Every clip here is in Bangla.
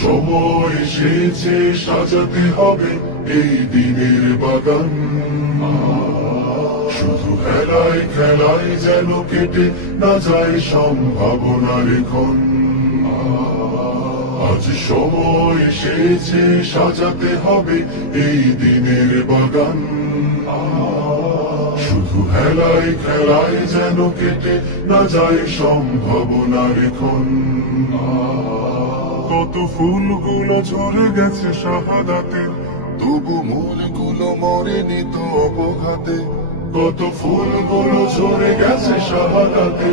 সময় এসেছে সাজাতে হবে এই দিনের বাগান। শুধু খেলায় খেলায় যেন কেটে না যায় সম্ভাবনার ক্ষণ। আজ সময় এসেছে সাজাতে হবে এই দিনের বাগান। শুধু খেলায় খেলায় যেন কেটে না যায় সম্ভাবনার ক্ষণ। কত ফুলগুলো ঝরে গেছে শাহাদাতে, তবু মূলগুলো মরেনি তো অপঘাতে। কত ফুলগুলো ঝরে গেছে শাহাদাতে,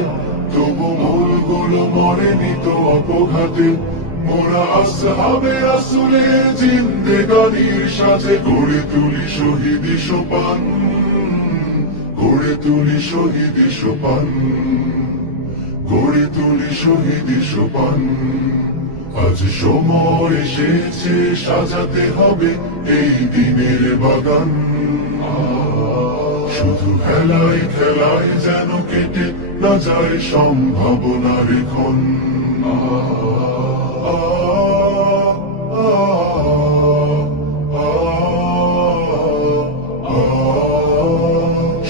তবু মূলগুলো মরেনি তো অপঘাতে। মোরা আসহাবে রাসূলের জিন্দেগানির সাথে গড়ে তুলি শহীদি সোপান, গড়ে তুলি শহীদি সোপান, গড়ে তুলি শহীদি সোপান। আজ সময় এসেছে সাজাতে হবে এই দিনের বাগান। শুধু খেলায় খেলায় যেন কেটে না যায় সম্ভাবনার ক্ষণ।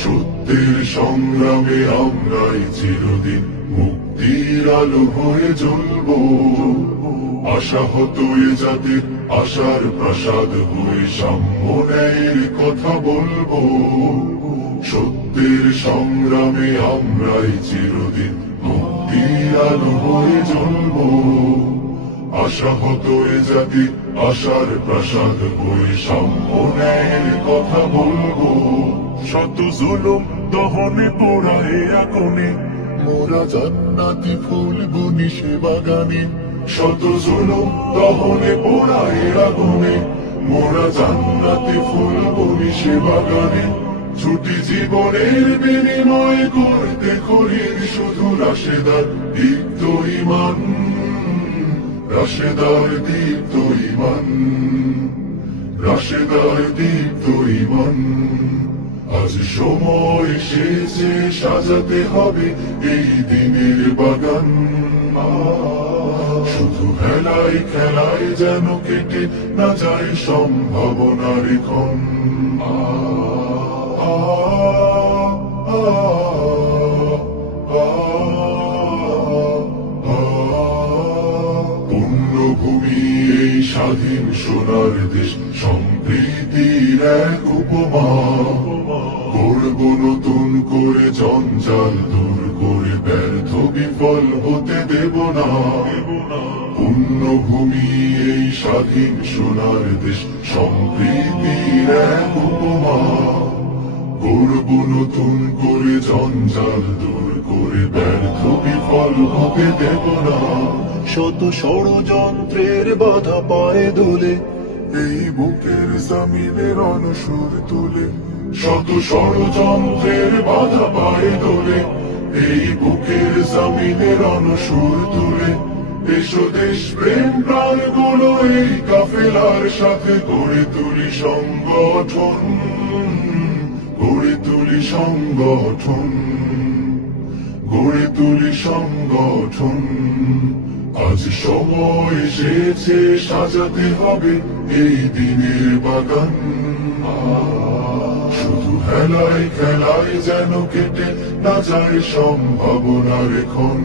সত্যের সংগ্রামে আমরাই চিরদিন মুক্তির আলো হয়ে জ্বলব। আশাহত এ জাতির আশার প্রাসাদ হয়ে সাম্য ন্যায়ের কথা বলবো। সত্যের সংগ্রামে আমরাই চিরদিন মুক্তির আলো হয়ে জ্বলব। আশাহত এ জাতির আশার প্রাসাদ হয়ে সাম্য ন্যায়ের কথা বলবো। শত জুলুম দহনে পোড়া এ আগুনে মোরা জান্নাতি ফুল বুনি সে বাগানে। শত জুলুম দহনে পোড়া এ আগুনে মোরা জান্নাতি ফুল বুনি সে বাগানে। ছুটি জীবনের বিনিময় করতে খরিদ শুধু রাশেদার দীপ্ত ঈমান, রাশেদার দীপ্ত ঈমান, রাশেদার দীপ্ত ঈমান। আজ সময় এসেছে সাজাতে হবে এই দিনের বাগান। শুধু খেলায় খেলায় যেন কেটে না যায় সম্ভাবনার ক্ষণ। পুণ্যভূমি এই স্বাধীন সোনার দেশ সম্প্রীতির এক উপমা। গড়ব নতুন করে জঞ্জাল দূর করে ব্যর্থ বিফল হতে দেব না। পুণ্যভূমি এই স্বাধীন সোনার দেশ সম্প্রীতির এক উপমা। গড়ব নতুন করে জঞ্জাল দূর করে ব্যর্থ বিফল হতে দেব না। শত ষড়যন্ত্রের বাধা পায়ে দোলে এই বুকের জমিনের অনসুর তুলে। শত ষড়যন্ত্রের বাধা পায়ে দোলে এই বুকের জমিনের অনসুর তুলে। এসো দেশ প্রেম প্রাণ গুলো এই কাফেলার সাথে গড়ে তুলি সংগঠন, গড়ে তুলি সংগঠন, গড়ে তুলি সংগঠন। আজ সময় এসেছে সাজাতে হবে এই দিনের বাগান। শুধু খেলায় খেলায় যেন কেটে না যায় সম্ভাবনার ক্ষণ।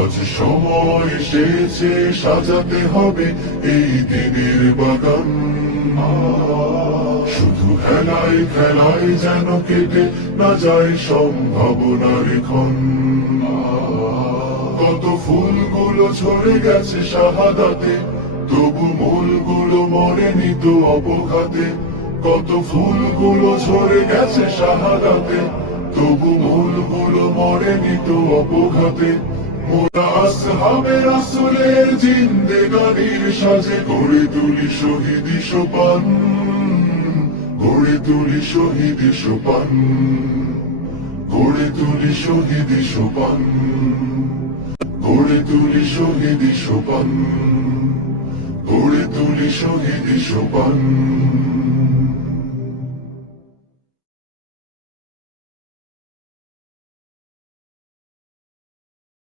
আজ সময় এসেছে সাজাতে হবে এই দিনের বাগান। শুধু খেলায় খেলায় যেন কেটে না যায় সম্ভাবনার ক্ষণ। কত ফুলগুলো ঝরে গেছে শাহাদাতে, তবু মূলগুলো মরেনি তো অপঘাতে। কত ফুলগুলো ঝরে গেছে শাহাদাতে, তবু মূলগুলো মরেনি তো অপঘাতে। মোরা আসহাবে রাসূলের জিন্দেগানির সাজে গড়ে তুলি শহীদি সোপান, গড়ে তুলি শহীদি সোপান, গড়ে তুলি শহীদি সোপান, গড়ে তুলি শহীদি সোপান, গড়ে তুলি শহীদি সোপান।